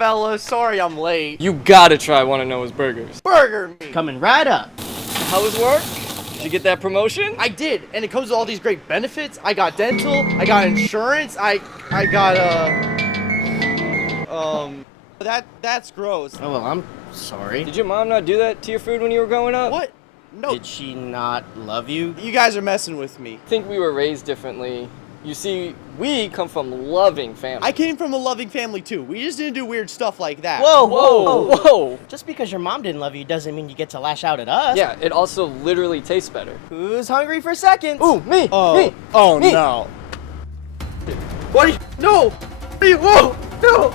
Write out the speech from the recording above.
fellas. Sorry I'm late. You gotta try Wanna Noah's Burgers. Burger me. Coming right up. How was work? Did you get that promotion? I did, and it comes with all these great benefits. I got dental, I got insurance, I got that's gross. Oh, well, I'm sorry. Did your mom not do that to your food when you were growing up? What? No. Did she not love you? You guys are messing with me. I think we were raised differently. You see, we come from loving families. I came from a loving family too. We just didn't do weird stuff like that. Whoa, Whoa, whoa. Just because your mom didn't love you doesn't mean you get to lash out at us. Yeah, it also literally tastes better. Who's hungry for seconds? Ooh, me, Oh, me. oh me. no. What are you? No! Whoa! No!